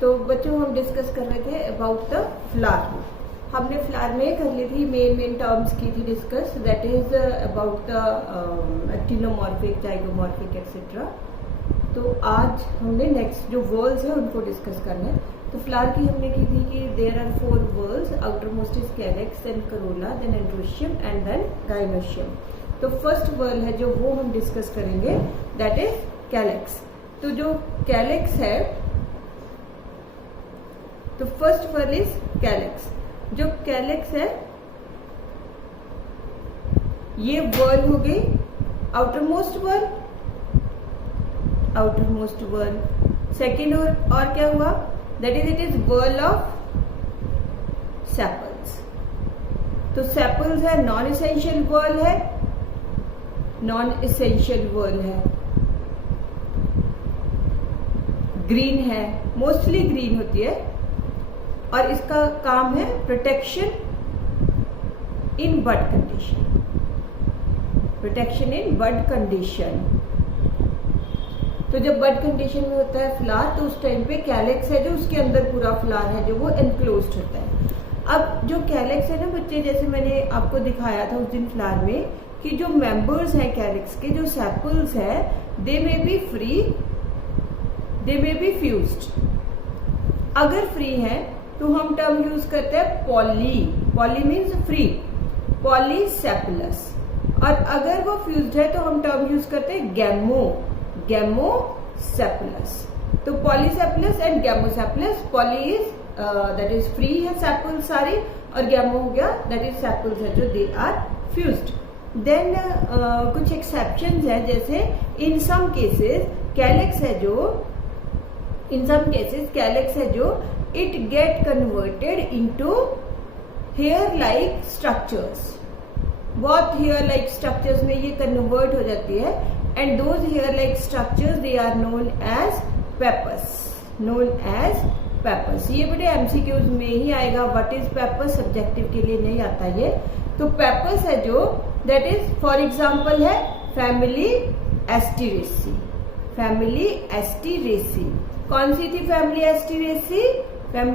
तो बच्चों हम डिस्कस कर रहे थे अबाउट द फ्लावर। हमने फ्लावर में कर ली थी मेन टर्म्स की थी discuss, that is about the actinomorphic, zygomorphic etcetera. तो आज हमने नेक्स्ट जो वर्ल्स है उनको डिस्कस करना है। तो फ्लावर की हमने की थी कि there are 4 whorls, outer most is calyx, then corolla, then androecium and then gynoecium. तो फर्स्ट वर्ल है जो वो हम डिस्कस करेंगे, दैट इज कैलेक्स। तो जो कैलेक्स है, तो फर्स्ट वर्ल इज कैलेक्स। जो कैलेक्स है ये वर्ल हो गई आउटर मोस्ट वर्ल। सेकेंड और क्या हुआ, that is it is whorl of sepals. तो सेपल्स है, नॉन इसेंशियल वर्ल है, ग्रीन है, मोस्टली ग्रीन होती है और इसका काम है प्रोटेक्शन इन बड कंडीशन। तो जब बड कंडीशन में होता है फ्लावर, तो उस टाइम पे कैलेक्स है जो उसके अंदर पूरा फ्लावर है जो वो एनक्लोज्ड होता है। अब जो कैलेक्स है ना बच्चे, जैसे मैंने आपको दिखाया था उस दिन फ्लावर में कि जो मेंबर्स हैं कैलेक्स के, जो सेपल्स है, they may be free, they may be fused. अगर फ्री है तो हम टर्म यूज करते हैं पॉली मीन्स फ्री, पॉलीसेपलस। और अगर वो फ्यूज्ड है तो हम टर्म यूज करते हैं गैमोसेपलस। तो polysepalous and gamosepalous, poly is that is free है सेपल्स सारे, और गैमो हो गया दैट इज सेपल्स है जो दे आर फ्यूज्ड। देन कुछ एक्सेप्शंस है, जैसे इन सम केसेस कैलेक्स है जो it get converted into hair-like structures। बहुत hair-like structures में ये convert हो जाती है, and those hair-like structures they are known as pappus। ये बड़े MCQs में ही आएगा, what is pappus, सब्जेक्टिव के लिए नहीं आता ये। तो pappus है जो, that is for example है family Asteraceae। कौन सी थी फैमिली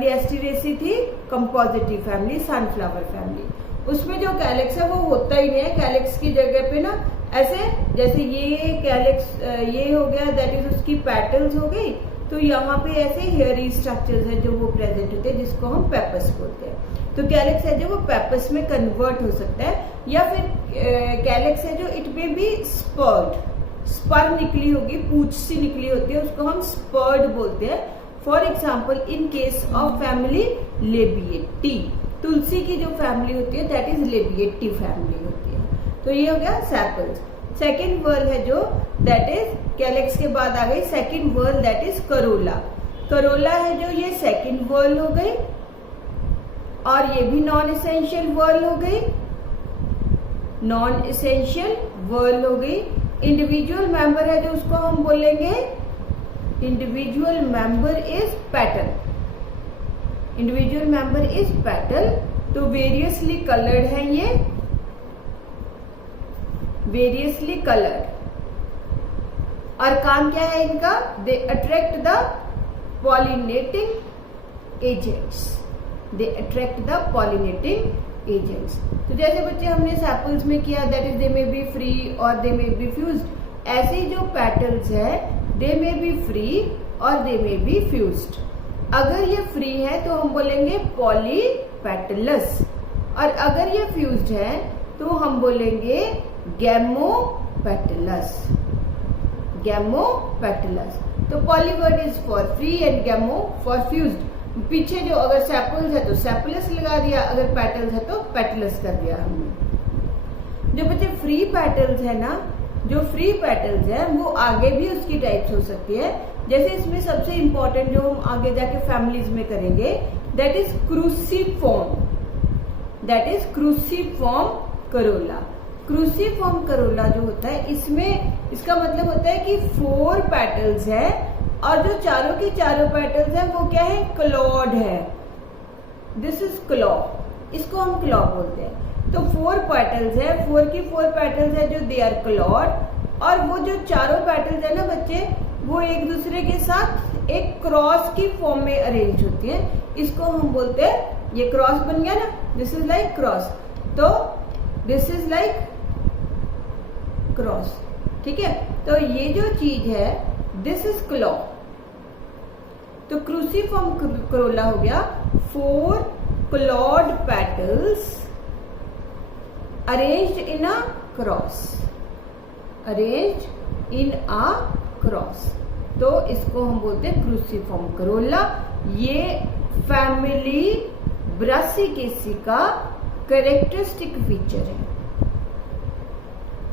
एस्टीरेसी थी कंपोजिटिव फैमिली, सनफ्लावर फैमिली। उसमें जो कैलेक्स है वो होता ही नहीं है। कैलेक्स की जगह पे ना ऐसे, जैसे ये कैलेक्स ये हो गया, दैट इज उसकी पेटल्स हो गई, तो यहाँ पे ऐसे हेयरी स्ट्रक्चर्स है जो वो प्रेजेंट होते हैं, जिसको हम पेपस बोलते हैं। तो कैलेक्स है जो वो पेपस में कन्वर्ट हो सकता है, या फिर कैलेक्स है जो इट में भी स्पर्म निकली होगी, पूंछ सी निकली होती है, उसको हम स्पर्ड बोलते हैं। For example in case of family Labiatae, तुलसी की जो फैमिली होती है दैट इज लेबिएटी फैमिली होती है। तो ये हो गया सेपल्स। सेकेंड वर्ल है जो, दैट इज कैलेक्स के बाद आ गई second whorl, that is corolla है जो, ये सेकेंड वर्ल हो गई, और ये भी नॉन इसेंशियल वर्ल हो गई। इंडिविजुअल मेंबर है जो, उसको हम बोलेंगे इंडिविजुअल मेंबर इज पेटल। तो वेरियसली कलर्ड है ये, और काम क्या है इनका, they attract the pollinating agents. तो जैसे बच्चे हमने सैपल्स में किया, that is they may be free और दे मे बी फ्यूज्ड। ऐसे जो पेटल्स है, दे मे बी फ्री और दे मे बी फ्यूज्ड। अगर ये फ्री है तो हम बोलेंगे पॉलीपेटलस, और अगर ये फ्यूज्ड है तो हम बोलेंगे गैमोपेटलस। तो poly word is for free and गैमो for fused. पीछे जो अगर सेपल्स है तो सेपलस लगा दिया, अगर पेटल्स है तो पेटलस कर दिया हमने। जो बच्चे फ्री पेटल्स है ना, वो आगे भी उसकी टाइप्स हो सकती है। जैसे इसमें सबसे इंपॉर्टेंट जो हम आगे जाके फैमिलीज में करेंगे, दैट इज क्रूसीफॉर्म करोला जो होता है, इसमें इसका मतलब होता है कि 4 पेटल्स है, और जो चारों के चारों पेटल्स है वो क्या है, क्लॉड है। दिस इज क्लॉ, इसको हम क्लॉ बोलते हैं। तो 4 पेटल्स है, 4 की 4 पेटल्स है जो दे आर क्लॉड, और वो जो चारों पेटल्स है ना बच्चे, वो एक दूसरे के साथ एक क्रॉस की फॉर्म में अरेंज होती हैं। इसको हम बोलते हैं, ये क्रॉस बन गया ना, दिस इज लाइक क्रॉस, तो दिस इज लाइक क्रॉस, ठीक है। तो ये जो चीज है दिस इज क्लॉ, तो क्रूसीफॉर्म करोला हो गया 4 Claude petals arranged in a cross, arranged in a cross, तो इसको हम बोलते हैं क्रूसीफॉर्म करोला। ये फैमिली ब्रासिकेसी का कैरेक्टरिस्टिक फीचर है,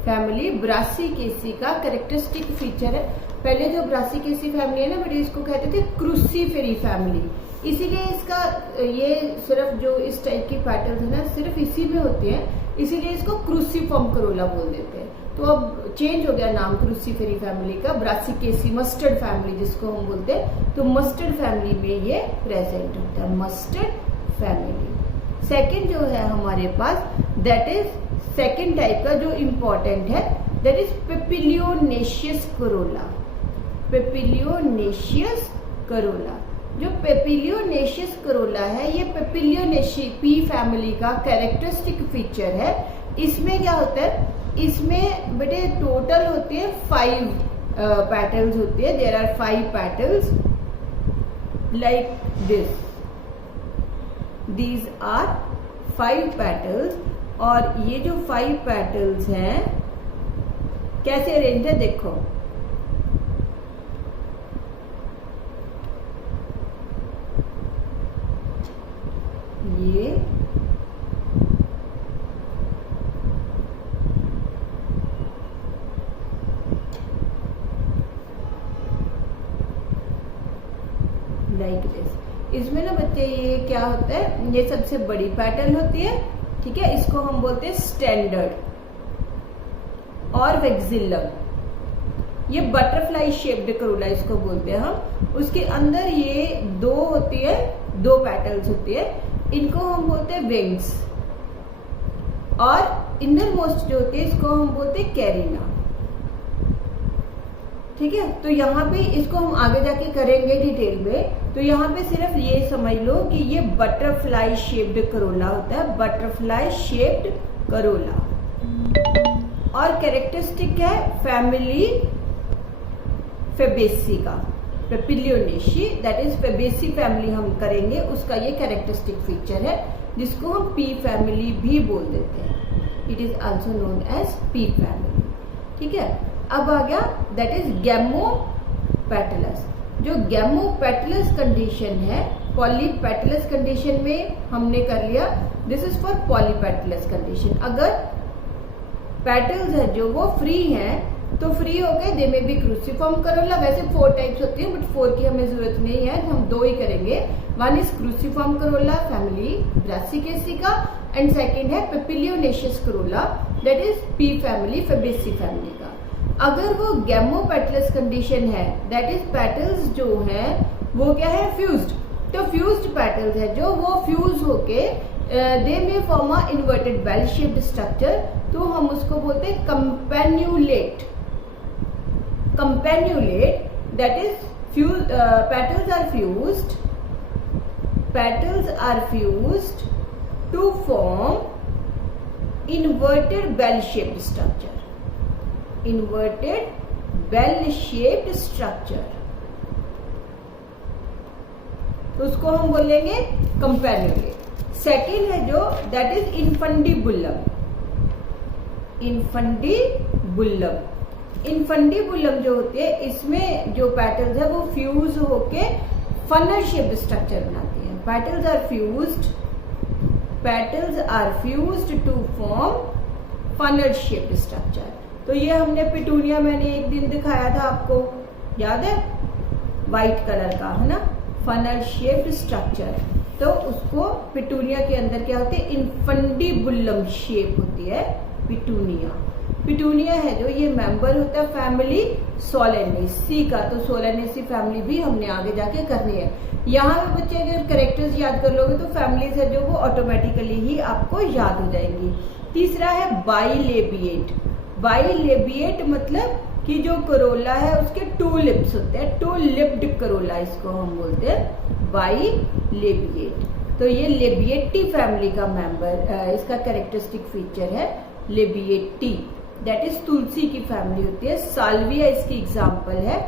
फैमिली ब्रासिकेसी का कैरेक्टरिस्टिक फीचर है। पहले जो ब्रासिकेसी फैमिली है ना बेटे, इसको कहते थे क्रूसीफेरी फैमिली, इसीलिए इसका ये सिर्फ जो इस टाइप की पैटर्न है ना सिर्फ इसी में होती है, इसीलिए इसको क्रूसीफॉर्म करोला बोल देते हैं। तो अब चेंज हो गया नाम क्रूसीफेरी फैमिली का, ब्रासिकेसी मस्टर्ड फैमिली जिसको हम बोलते हैं, तो मस्टर्ड फैमिली में ये प्रेजेंट होता है, मस्टर्ड फैमिली। सेकंड जो है हमारे पास, दैट इज सेकंड टाइप का जो इंपॉर्टेंट है, that is papilionaceous Corolla, पेपिलियोनेशियस Corolla. जो पेपिलियोनेशियस करोला है ये पेपिलियोनेशी पी फैमिली का कैरेक्टरिस्टिक फीचर है। इसमें क्या होता है, इसमें बेटे टोटल होती है 5 पेटल्स होती है, there are 5 petals like this, these are 5 petals, और ये जो 5 पेटल्स हैं कैसे अरेंज है देखो, ये लाइक दिस। इसमें ना बच्चे ये क्या होता है, ये सबसे बड़ी पैटर्न होती है, ठीक है, इसको हम बोलते हैं स्टैंडर्ड और वेक्सिलम। ये बटरफ्लाई शेप्ड करोला इसको बोलते हैं हम। उसके अंदर ये 2 होती है, 2 पेटल्स होती है, इनको हम बोलते हैं विंग्स, और इनर मोस्ट जो होती है इसको हम बोलते हैं कैरिना, ठीक है। तो यहाँ पे इसको हम आगे जाके करेंगे डिटेल में, तो यहाँ पे सिर्फ ये समझ लो कि ये बटरफ्लाई शेप्ड करोला होता है, बटरफ्लाई शेप्ड करोला, और कैरेक्टरिस्टिक है फैमिली फेबेसी का, पेपिलियोनेशी, दैट इज फेबेसी फैमिली हम करेंगे, उसका ये कैरेक्टरिस्टिक फीचर है जिसको हम पी फैमिली भी बोल देते हैं, it is also known as pea family, ठीक है। अब आ गया दैट इज गैमोपेटलस। जो गैमोपेटलस कंडीशन है, पॉलीपेटलस कंडीशन में हमने कर लिया, this is for polypetalous condition. अगर पेटल्स है जो वो फ्री हैं तो फ्री हो गए, दे में भी क्रूसीफॉर्म करोला। वैसे 4 टाइप्स होती है, बट 4 की हमें जरूरत नहीं है, हम 2 ही करेंगे। One is cruciform corolla family Brassicaceae का, एंड सेकंड है papilionaceous corolla, that is pea family fabaceae family का। अगर वो गैमोपेटलस कंडीशन है, दैट इज पेटल्स जो है वो क्या है, फ्यूज्ड, तो फ्यूज्ड पेटल्स है जो वो फ्यूज होके they may form a inverted bell shaped structure, तो हम उसको बोलते हैं campanulate, campanulate, that is petals are fused to form inverted bell shaped structure, inverted bell shaped structure, तो उसको हम बोलेंगे कंपेन्यूलेट। सेकेंड है जो that is infundibulum, infundibulum, infundibulum जो होती है इसमें जो पेटल्स है वो फ्यूज होके फनल शेप्ड स्ट्रक्चर बनाती है। Petals are fused to form funnel shaped structure. तो ये हमने पिटूनिया मैंने एक दिन दिखाया था आपको, याद है, व्हाइट कलर का है ना, फनल शेप्ड स्ट्रक्चर। तो उसको पिटूनिया के अंदर क्या होती है, इनफंडिबुलम शेप होती है पिटूनिया। पिटूनिया है जो ये मेंबर होता है फैमिली सोलेनेसी का, तो सोलेनेसी फैमिली भी हमने आगे जाके करनी है। यहाँ पे बच्चे अगर कैरेक्टर्स याद कर लोगे तो फैमिलीज है जो वो ऑटोमेटिकली ही आपको याद हो जाएंगी। तीसरा है बाइलेबिएट। बाइलेबिएट मतलब कि जो करोला है उसके 2 लिप्स होते हैं, 2 लिप्ड करोला इसको हम बोलते हैं बाइलेबिएट। तो ये लेबिएटी फैमिली का मेंबर, इसका कैरेक्टरिस्टिक फीचर है लेबिएटी, दैट इज तुलसी की फैमिली होती है। साल्विया इसकी एग्जाम्पल है,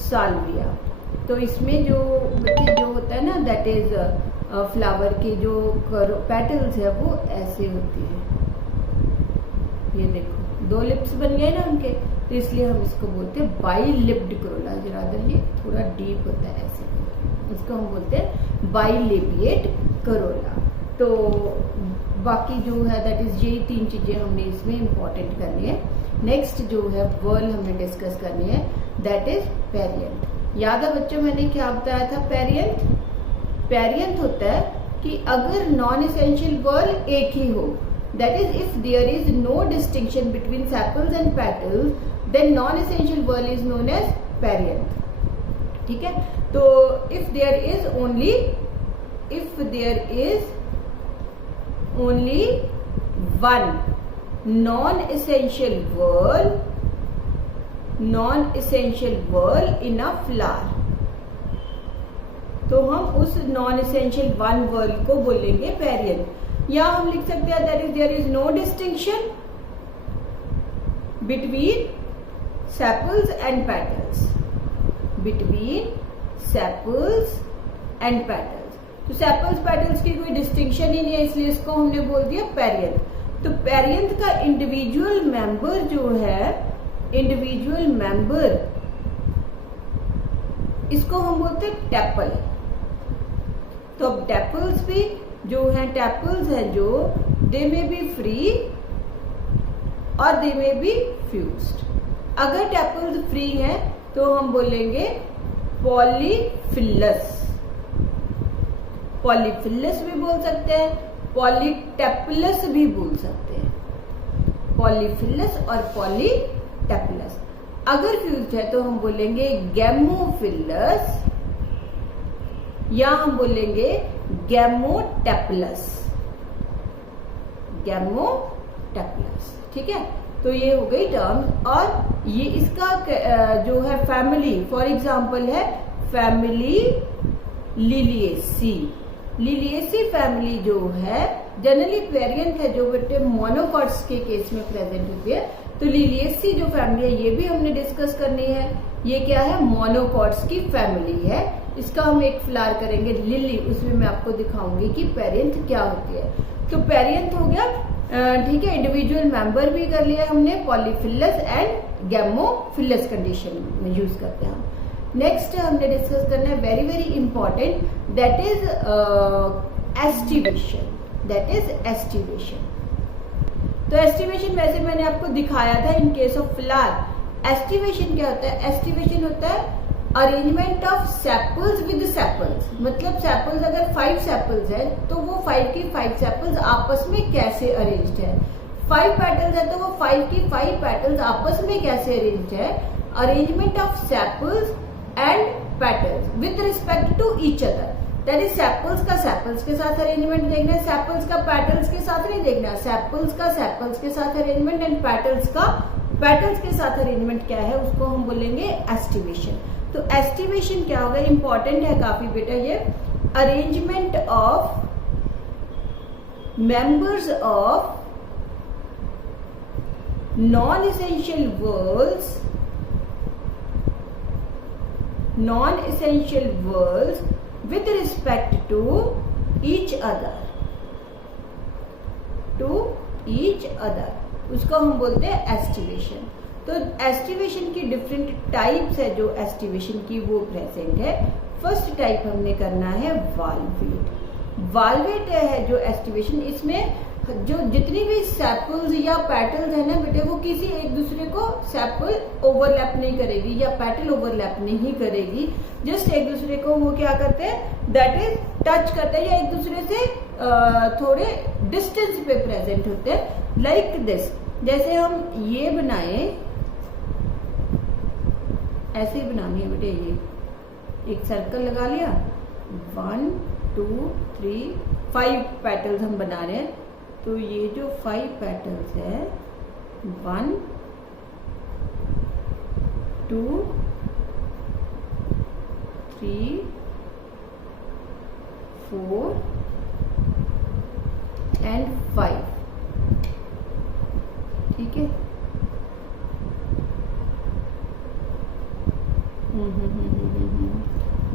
साल्विया। तो इसमें जो होता है ना, दैट इज फ्लावर के जो पेटल्स है वो ऐसे होती है, ये देखो 2 लिप्स बन गए ना उनके, तो इसलिए हम इसको बोलते हैं बाइलिप्ड करोला। जरा ये थोड़ा डीप होता है ऐसे, इसको हम बोलते हैं बाइलेबिएट करोला। तो बाकी जो है दैट इज यही 3 चीजें हमने इसमें इंपॉर्टेंट करनी है। नेक्स्ट जो है वर्ल हमने डिस्कस करनी है, दैट इज पेरियंथ। याद है बच्चों मैंने क्या बताया था? पेरियंथ, पेरियंथ होता है कि अगर नॉन एसेंशियल वर्ल एक ही हो, that is if there is no distinction between sepals and petals, then non essential whorl is known as perianth. ठीक है, तो if there is only one non essential whorl in a flower, तो हम उस non essential one whorl को बोलेंगे perianth. या हम लिख सकते हैं that is there is no distinction between sepals and petals, तो सेपल्स पेटल्स की कोई डिस्टिंक्शन ही नहीं है, इसलिए इसको हमने बोल दिया पेरियंथ। तो पेरियंथ का इंडिविजुअल मेंबर जो है, इंडिविजुअल मेंबर, इसको हम बोलते हैं टेपल। तो अब टेपल्स भी जो है, टेपल्स है जो, दे में बी फ्री और दे में बी फ्यूज्ड। अगर टेपल्स फ्री हैं तो हम बोलेंगे पॉलीफिलस, पॉलीफिलस भी बोल सकते हैं, पॉलीटेपलस भी बोल सकते हैं, पॉलीफिलस और पॉलीटेपलस। अगर फ्यूज्ड है तो हम बोलेंगे गैमोफिलस या हम बोलेंगे गैमोटेपलस, गैमोटेपलस। ठीक है, तो ये हो गई टर्म्स। और ये इसका जो है फैमिली, फॉर एग्जांपल है फैमिली लिलिएसी। लिलिएसी फैमिली जो है जनरली पेरियंथ है, जो बेटे मोनोकॉट्स के केस में प्रेजेंट होती है। तो लिलिएसी जो फैमिली है ये भी हमने डिस्कस करनी है। ये क्या है? मोनोकॉट्स की फैमिली है। इसका हम एक फ्लावर करेंगे लिली, उसमें मैं आपको दिखाऊंगी कि पेरियंथ क्या होती है। तो पेरियंथ हो गया, ठीक है, इंडिविजुअल मेंबर भी कर लिया हमने, पॉलीफिलस एंड गैमोफिलस कंडीशन में यूज करते हैं हम। नेक्स्ट हमने डिस्कस करना है very very important, that is aestivation, that is aestivation. तो एस्टिवेशन वैसे मैंने आपको दिखाया था इन केस ऑफ फ्लावर। एस्टिवेशन क्या होता है? एस्टिवेशन होता है arrangement of sepals with sepals. मतलब सेपल्स अगर 5 सेपल्स है तो वो 5 की 5 सेपल्स आपस में कैसे अरेंज्ड है। 5 पेटल्स है तो वो 5 की 5 पेटल्स आपस में कैसे अरेंज्ड है। Arrangement of sepals and petals with respect to each other. That is sepals का सेपल्स के साथ अरेंजमेंट देखना है, सेपल्स का पेटल्स के साथ नहीं देखना। सेपल्स का सेपल्स के साथ अरेंजमेंट एंड पेटल्स का पेटल्स के साथ अरेंजमेंट क्या है, उसको हम बोलेंगे एस्टिवेशन। तो एस्टिवेशन क्या होगा? इंपॉर्टेंट है काफी बेटा ये। Arrangement of members of non essential whorls with respect to each other, उसको हम बोलते हैं एस्टिवेशन। तो एस्टिवेशन की डिफरेंट टाइप्स है जो एस्टिवेशन की वो प्रेजेंट है। फर्स्ट टाइप हमने करना है वाल्वेट। वाल्वेट है जो एस्टिवेशन, इसमें जो जितनी भी सेपल्स या पेटल्स है ना बेटे, वो किसी एक दूसरे को सेपल ओवरलैप नहीं करेगी या पेटल ओवरलैप नहीं करेगी। जस्ट एक दूसरे को वो क्या करते हैं, दैट इज टच करते हैं या एक दूसरे से थोड़े डिस्टेंस पे प्रेजेंट होते हैं। लाइक दिस, जैसे हम ये बनाए, ऐसे ही बनानी है बेटे। ये एक सर्कल लगा लिया, 1 2 3 5 पेटल्स हम बना रहे हैं। तो ये जो 5 पेटल्स है, 1 2 3 4 and 5। ठीक है,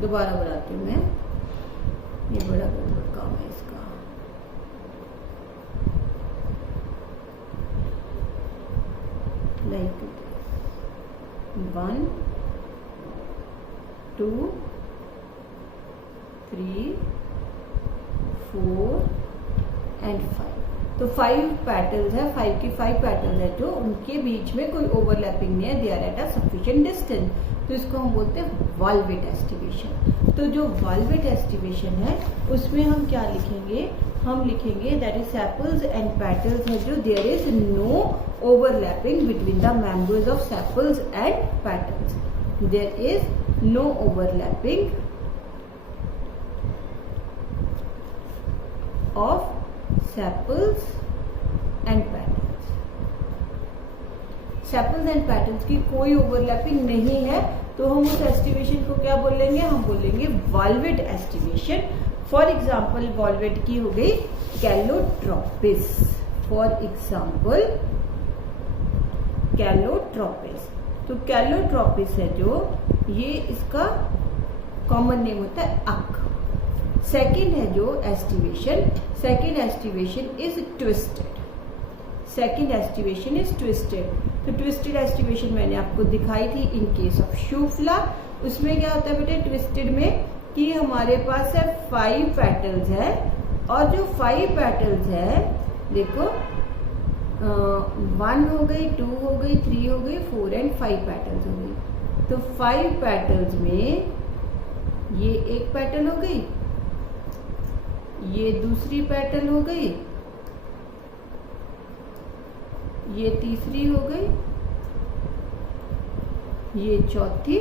दोबारा बनाती हूँ मैं, ये बड़ा गड़बड़ काम है इसका। Like 1 2 3 4 and 5। तो 5 पेटल्स है, 5 की 5 पेटल्स है जो उनके बीच में कोई ओवरलैपिंग नहीं है, they are at a sufficient distance. तो इसको हम बोलते हैं वॉल्वेट एस्टिवेशन। तो जो वॉल्वेट एस्टिवेशन है उसमें हम क्या लिखेंगे, हम लिखेंगे that is sepals and petals है जो there is no overlapping between the members of sepals and petals, there is no overlapping of sepals and petals. Sepals and petals की कोई ओवरलैपिंग नहीं है, तो हम उस एस्टिवेशन को क्या बोलेंगे, हम बोलेंगे valvate aestivation. For example valvate की हो गई कैलोट्रोपिस, फॉर एग्जाम्पल कैलोट्रोपिस। तो कैलोट्रोपिस है जो, ये इसका कॉमन नेम होता है अक। सेकेंड है जो aestivation, second aestivation is twisted, second aestivation is twisted. तो ट्विस्टेड एस्टिवेशन मैंने आपको दिखाई थी इन केस ऑफ शूफला। उसमें क्या होता है बेटे ट्विस्टेड में कि हमारे पास है 5 पेटल्स है, और जो 5 पेटल्स है देखो 1 हो गई, 2 हो गई, 3 हो गई, 4 एंड 5 पेटल्स हो गई। तो 5 पेटल्स में ये एक पेटल हो गई, ये दूसरी पेटल हो गई, ये तीसरी हो गई, ये चौथी,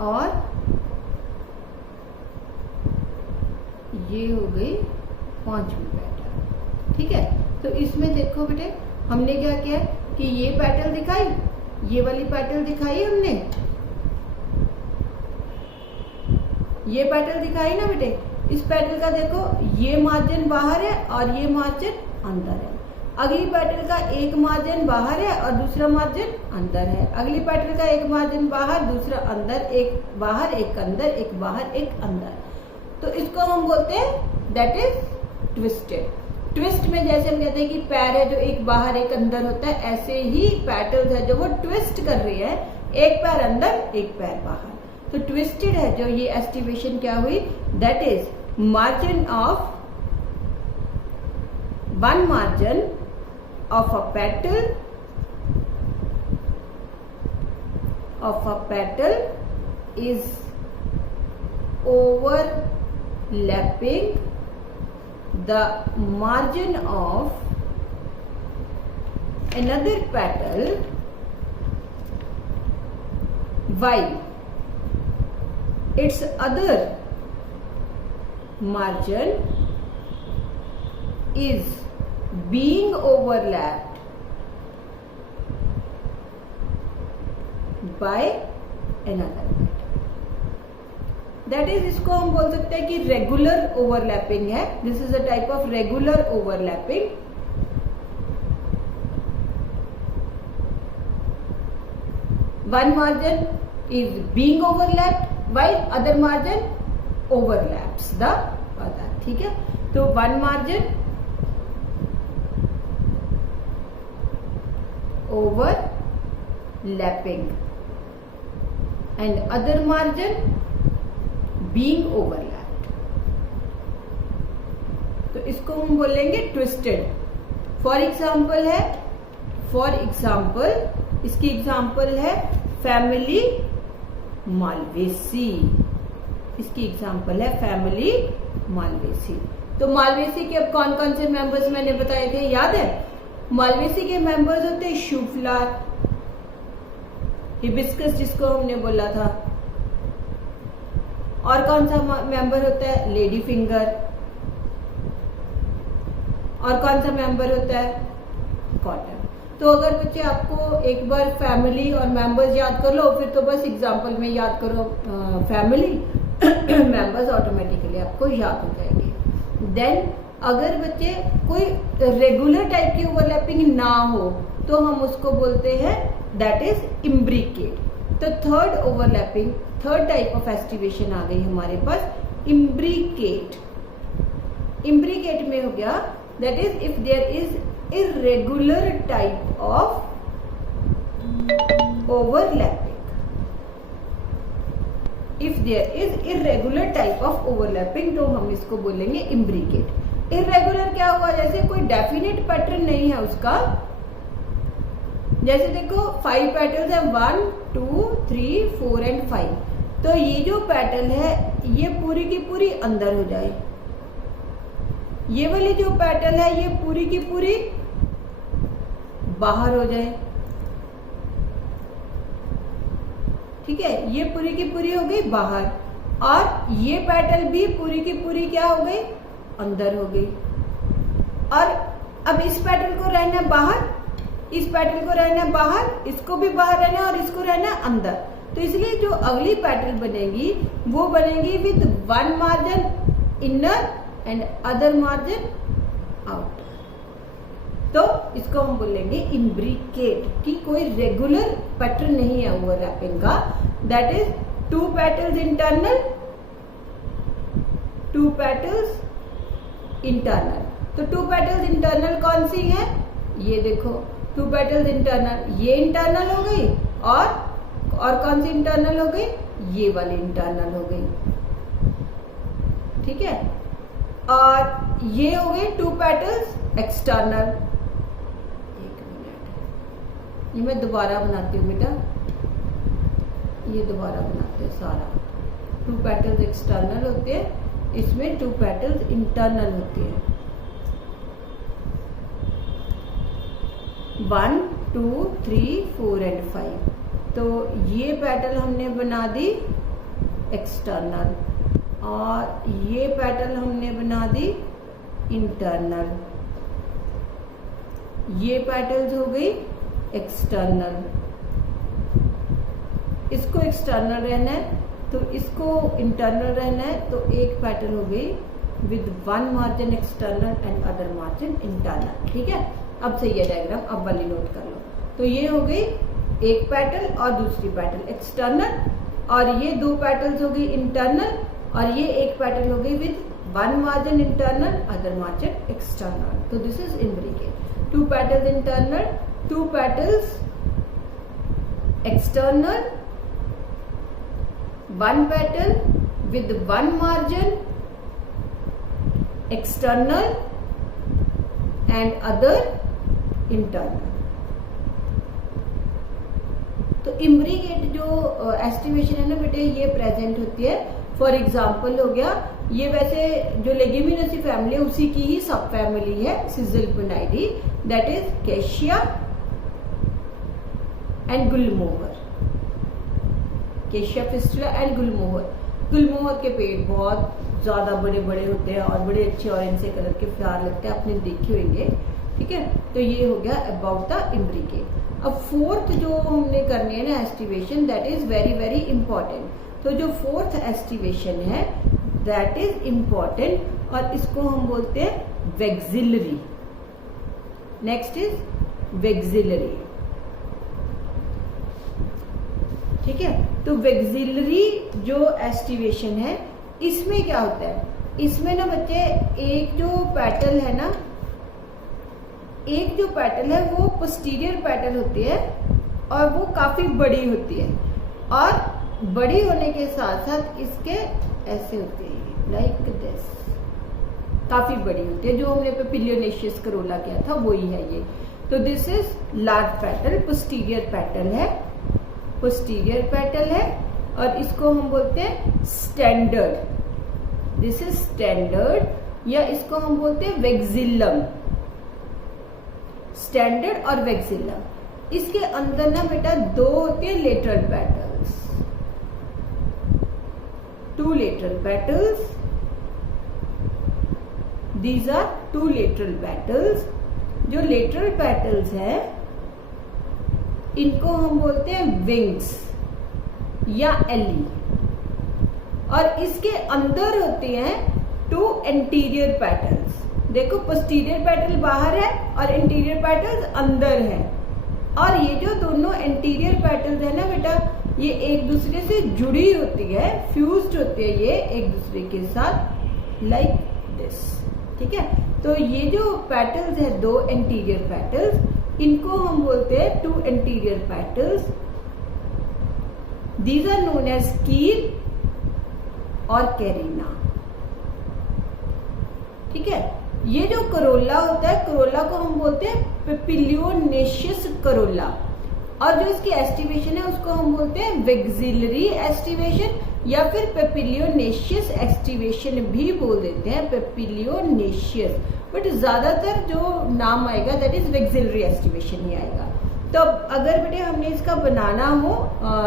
और ये हो गई 5वीं पेटल। ठीक है, तो इसमें देखो बेटे हमने क्या किया कि ये पेटल दिखाई, ये वाली पेटल दिखाई हमने, ये पेटल दिखाई ना बेटे। इस पेटल का देखो ये मार्जिन बाहर है और ये मार्जिन अंदर है। अगली पेटल का एक मार्जिन बाहर है और दूसरा मार्जिन अंदर है। अगली पेटल का एक मार्जिन बाहर, दूसरा अंदर, एक बाहर, एक अंदर, एक बाहर, एक अंदर। तो इसको हम बोलते हैं दैट इज ट्विस्टेड। ट्विस्ट में जैसे हम कहते हैं कि पैर है जो एक बाहर एक अंदर होता है, ऐसे ही पेटल्स है जो वो ट्विस्ट कर रही है, एक पैर अंदर एक पैर बाहर। तो ट्विस्टेड है जो ये एस्टिवेशन क्या हुई, that is margin of one margin of a petal is overlapping the margin of another petal while its other margin is being overlapped by another petal। That is, इसको हम बोल सकते हैं कि रेगुलर ओवरलैपिंग है। This is a type of regular overlapping. One margin is being overlapped while other margin overlaps the other। ठीक है, तो one margin overlapping and other margin being overlapped। तो इसको हम बोलेंगे ट्विस्टेड। फॉर एग्जाम्पल है, for example इसकी example है फैमिली मालवेसी। इसकी एग्जाम्पल है फैमिली मालवेसी। तो मालवेसी के अब कौन कौन से मेंबर्स मैंने बताए थे, याद है? मालवेसी के मेंबर्स होते हैं शू फ्लावर, हिबिस्कस जिसको हमने बोला था, और कौन सा मेंबर होता है, लेडी फिंगर, और कौन सा मेंबर होता है, कॉटन। तो अगर बच्चे आपको एक बार फैमिली और मेंबर्स याद कर लो, फिर तो बस एग्जांपल में याद करो फैमिली मेंबर्स, ऑटोमेटिकली आपको याद हो जाएंगे। देन अगर बच्चे कोई रेगुलर टाइप की ओवरलैपिंग ना हो तो हम उसको बोलते हैं दैट इज इम्ब्रिकेट। तो third overlapping, third type of aestivation आ गई हमारे पास, इम्ब्रिकेट। इम्ब्रिकेट में हो गया that is if there is irregular type of overlapping. If there is irregular type of overlapping तो हम इसको बोलेंगे इम्ब्रिकेट। इर्रेगुलर क्या हुआ, जैसे कोई डेफिनेट पैटर्न नहीं है उसका। जैसे देखो 5 पेटल्स है, 1 2 3 4 एंड 5। तो ये जो पेटल है ये पूरी की पूरी अंदर हो जाए, ये वाली जो पेटल है ये पूरी की पूरी बाहर हो जाए। ठीक है, ये पूरी की पूरी हो गई बाहर, और ये पेटल भी पूरी की पूरी क्या हो गई, अंदर हो गई। और अब इस पेटल को रहना है बाहर, इस पेटल को रहना है बाहर, इसको भी बाहर रहना है और इसको रहना है अंदर। तो इसलिए जो अगली पेटल बनेगी वो बनेगी with 1 margin inner and other margin outer. तो इसको हम बोलेंगे इम्ब्रिकेट, कि कोई रेगुलर पैटर्न नहीं है ओवरलैपिंग का। That is 2 petals internal, 2 petals internal. तो 2 पेटल्स इंटरनल कौन सी है, ये देखो 2 पेटल्स इंटरनल, ये इंटरनल हो गई, और कौन सी इंटरनल हो गई, ये वाली इंटरनल हो गई। ठीक है, और ये हो गए 2 पेटल्स एक्सटर्नल। एक मिनट, ये मैं दोबारा बनाती हूँ बेटा, ये दोबारा बनाते हैं सारा। 2 पेटल्स एक्सटर्नल होते हैं, इसमें 2 पेटल्स इंटरनल होती है। 1 2 3 4 एंड 5। तो ये पेटल हमने बना दी एक्सटर्नल, और ये पेटल हमने बना दी इंटरनल। ये पेटल्स हो गई एक्सटर्नल, इसको एक्सटर्नल रहना है तो इसको इंटरनल रहना है। तो एक पेटल हो गई with 1 margin external and other margin internal. ठीक है, अब सही है डायग्राम, अब वाली नोट कर लो। तो ये हो गई एक पेटल और दूसरी पेटल एक्सटर्नल, और ये 2 पेटल्स हो गई इंटरनल, और ये एक पेटल हो गई with 1 margin internal other margin external. तो this is imbricate. 2 petals internal, 2 petals external, 1 petal with 1 margin external and other internal. तो इम्ब्रिकेट जो एस्टिमेशन है ना बेटे, ये प्रेजेंट होती है। फॉर एग्जाम्पल हो गया, ये वैसे जो लेग्यूमिनोसी फैमिली है उसी की ही सब फैमिली है Caesalpinioideae, that is cassia and gulmohar. Cassia fistula and gulmohar. गुलमोहर के पेड़ बहुत ज्यादा बड़े बड़े होते हैं और बड़े अच्छे ऑरेंज से कलर के फ्लावर लगते हैं, आपने देखे होंगे। ठीक है, तो ये हो गया अबाउट द इम्ब्रिकेट। अब फोर्थ जो हमने करनी है ना aestivation, that is very very important. तो जो फोर्थ एस्टिवेशन है दैट इज इंपॉर्टेंट, और इसको हम बोलते हैं वेक्सिलरी। Next is vexillary. ठीक है, तो वेक्सिलरी जो एस्टिवेशन है इसमें क्या होता है, इसमें ना बच्चे एक जो पेटल है ना, एक जो पेटल है वो पोस्टीरियर पेटल होती है और वो काफी बड़ी होती है, और बड़ी होने के साथ साथ इसके ऐसे होते हैं लाइक दिस, काफी बड़ी होती है। जो हमने पिलियोनेशियस करोला किया था वही है ये। तो this is large petal, posterior petal है, पोस्टीरियर पेटल है, और इसको हम बोलते हैं स्टैंडर्ड। दिस इज स्टैंडर्ड, या इसको हम बोलते हैं वेक्सिलम। स्टैंडर्ड और वेक्सिलम। इसके अंदर ना बेटा 2 होते हैं lateral petals, 2 lateral petals. These are 2 lateral petals. जो लेटरल पेटल्स है इनको हम बोलते हैं विंग्स या एली। और इसके अंदर होते हैं 2 एंटीरियर पेटल्स। देखो पोस्टीरियर पेटल बाहर है और इंटीरियर पेटल्स अंदर है। और ये जो दोनों एंटीरियर पेटल्स है ना बेटा, ये एक दूसरे से जुड़ी होती है, फ्यूज्ड होती है ये एक दूसरे के साथ, लाइक दिस। ठीक है, तो ये जो पेटल्स है 2 एंटीरियर पेटल्स, इनको हम बोलते हैं 2 anterior petals. These are known as keel और कैरिना। ठीक है, ये जो करोला होता है, करोला को हम बोलते हैं पेपिलियोनेशियस करोला। और जो इसकी एस्टिवेशन है उसको हम बोलते हैं वेक्सिलरी एस्टिवेशन या फिर पेपिलियोनेशियस एस्टिवेशन भी बोल देते हैं, पेपिलियोनेशियस। बट ज्यादातर जो नाम आएगा दैट इज वेक्सिलरी एस्टिवेशन ही आएगा। तो अगर बेटे हमने इसका बनाना हो,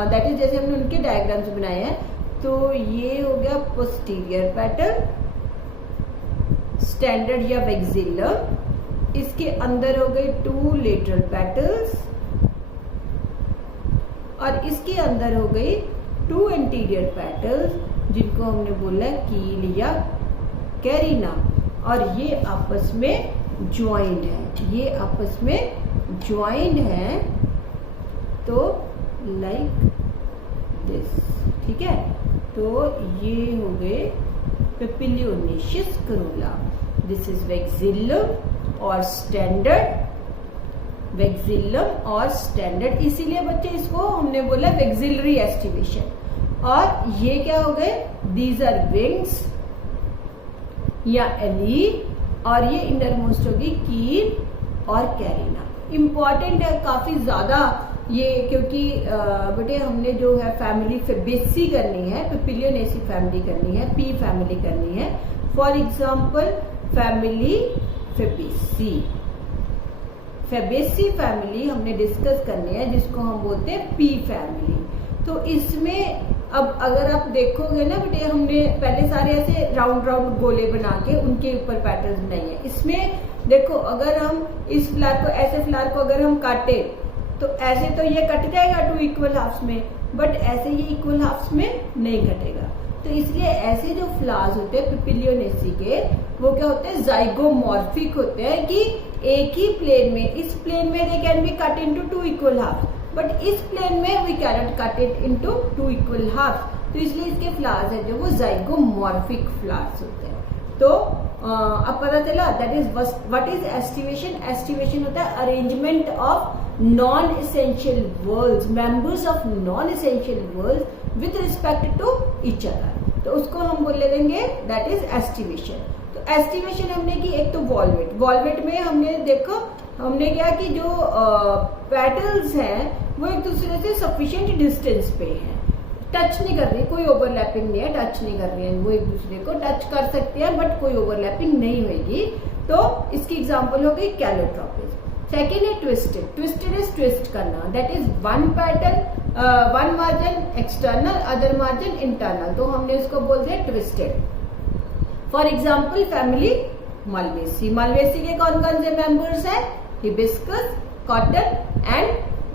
दैट इज जैसे हमने उनके डायग्राम्स बनाए हैं, तो ये हो गया पोस्टीरियर पेटल, स्टैंडर्ड या वेक्सिलम। इसके अंदर हो गए 2 लेटरल पेटल्स और इसके अंदर हो गई 2 एंटीरियर पेटल्स जिनको हमने बोला कील या कैरिना। और ये आपस में ज्वाइंट है, ये आपस में ज्वाइंट है, तो लाइक दिस। ठीक है, तो ये हो गए पेपिलियोनेशियस करोला। दिस इज वेक्सिलम और स्टैंडर्ड, वेक्सिलम और स्टैंडर्ड, इसीलिए बच्चे इसको हमने बोला वेक्सिलरी एस्टिवेशन। और ये क्या हो गए, दीज आर विंग्स या एली, और ये इंडरमोस्ट होगी कील और कैरिना। इंपॉर्टेंट है काफी ज्यादा ये, क्योंकि बेटे हमने जो है फैमिली फेबेसी करनी है, पेपिलियोनेसी फैमिली करनी है, पी फैमिली करनी है। For example family Fabaceae, Fabaceae family हमने डिस्कस करनी है जिसको हम बोलते हैं पी फैमिली। तो इसमें अब अगर आप देखोगे ना बेटे, हमने पहले सारे ऐसे राउंड राउंड गोले बना के उनके ऊपर पैटर्न बनाए हैं। इसमें देखो अगर हम इस फ्लावर को, ऐसे फ्लावर को अगर हम काटे तो ऐसे तो ये कट जाएगा 2 इक्वल हाफ्स में, बट ऐसे ये इक्वल हाफ्स में नहीं कटेगा। तो इसलिए ऐसे जो फ्लावर्स होते हैं पेपिलियोनेसी के, वो क्या होते हैं, जाइगोमॉर्फिक होते हैं कि एक ही प्लेन में, इस प्लेन में they can be cut into 2 equal halves, but इस प्लेन में we can not cut it into 2 equal halves. तो इसलिए इसके फ्लावर्स है जो वो जाइगोमॉर्फिक फ्लावर्स होते हैं। तो अब पता चला that is what is aestivation. Aestivation होता है arrangement of non essential whorls, members of non essential whorls with respect to each other. तो उसको हम बोल लेंगे दैट इज एस्टिवेशन। तो एस्टिवेशन हमने की एक तो वॉल्वेट, वॉल्वेट में हमने देखो हमने क्या कि जो पेटल्स हैं वो एक दूसरे से सफिशिएंट डिस्टेंस पे हैं, टच नहीं कर रही, कोई ओवरलैपिंग नहीं है, टच नहीं कर रही है, वो एक दूसरे को टच कर सकते हैं बट कोई ओवरलैपिंग नहीं होगी। तो इसकी एग्जांपल हो गई कैलोट्रोपिस। सेकेंड है ट्विस्टेड, ट्विस्टेड इज ट्विस्ट करना, that is one petal, one margin external, other margin internal, तो हमने उसको बोलते हैं twisted. For example family Malvaceae, Malvaceae के कौन कौन से मेंबर्स हैं, hibiscus, cotton and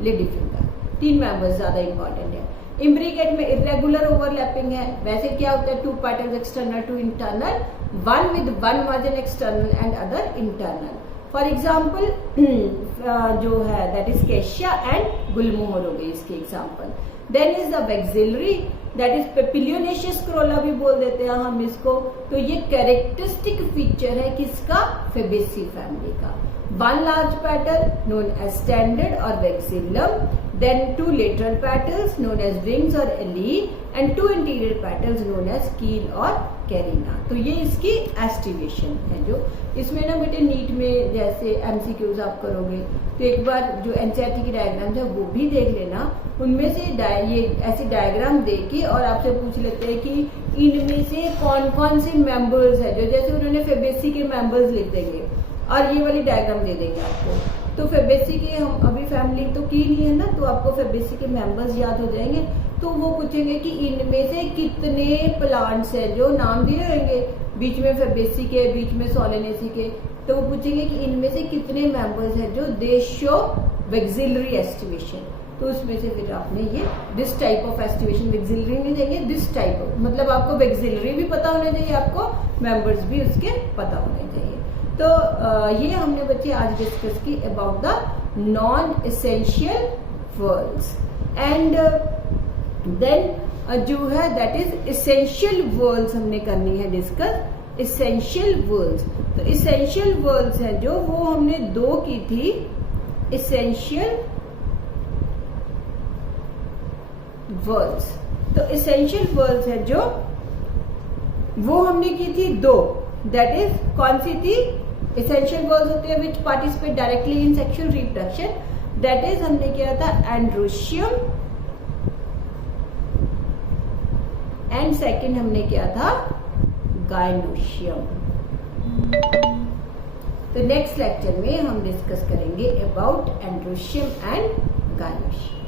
lady finger, 3 members ज्यादा इंपॉर्टेंट है। इम्ब्रिकेट में इरेगुलर ओवरलैपिंग है, वैसे क्या होता है 2 petals external 2 internal, one with one margin external and other internal. For example जो है that is cassia and gulmohar हो गई इसकी example. Then is the vexillary, that is papilionaceous corolla भी बोल देते हैं हम इसको। तो ये कैरेक्टरिस्टिक फीचर है किसका, फेबेसी फैमिली का। One large petal known as standard or vexillum, then 2 lateral petals known as wings or ellie, and 2 anterior petals known as keel or carina। तो ये इसकी एस्टिवेशन है। जो इसमें ना बेटे नीट में जैसे एमसीक्यूज आप करोगे तो एक बार जो एनसीईआरटी की डायग्राम है वो भी देख लेना, उनमें से ये ऐसी डायग्राम देके और आपसे पूछ लेते हैं कि इनमें से कौन कौन से मेंबर्स है, जो जैसे उन्होंने फेबेसी के मेंबर्स लिख देंगे और ये वाली डायग्राम दे देंगे आपको। तो फेबेसी के हम अभी फैमिली तो की नहीं है ना, तो आपको फेबेसी के मेंबर्स याद हो जाएंगे। तो वो पूछेंगे कि इनमें से कितने प्लांट्स हैं, जो नाम दिए होंगे बीच में फेबेसी के, बीच में सोलेनेसी के, तो वो पूछेंगे कि इनमें से कितने मेंबर्स हैं जो दे शो वेक्सिलरी एस्टिवेशन। तो उसमें से फिर आपने ये दिस टाइप ऑफ एस्टिवेशन, विक्सिलरी नहीं देंगे, दिस टाइप ऑफ, मतलब आपको विक्सिलरी भी पता होना चाहिए, आपको मेंबर्स भी उसके पता होने चाहिए। तो ये हमने बच्चे आज डिस्कस की about the non essential whorls. And then जो है दैट इज एसेंशियल वर्ड्स हमने करनी है डिस्कस। एसेंशियल वर्ड्स, तो एसेंशियल वर्ड्स हैं जो, वो हमने 2 की थी। एसेंशियल वर्ड्स, तो एसेंशियल वर्ड्स है जो, वो हमने की थी 2, दैट इज कौन सी थी? एसेंशियल वर्ड्स होते हैं which participate directly in sexual reproduction, that is हमने किया था एंड्रोशियम, एंड सेकंड हमने किया था गायनोशियम। तो नेक्स्ट लेक्चर में हम डिस्कस करेंगे अबाउट एंड्रोशियम एंड गायनोशियम।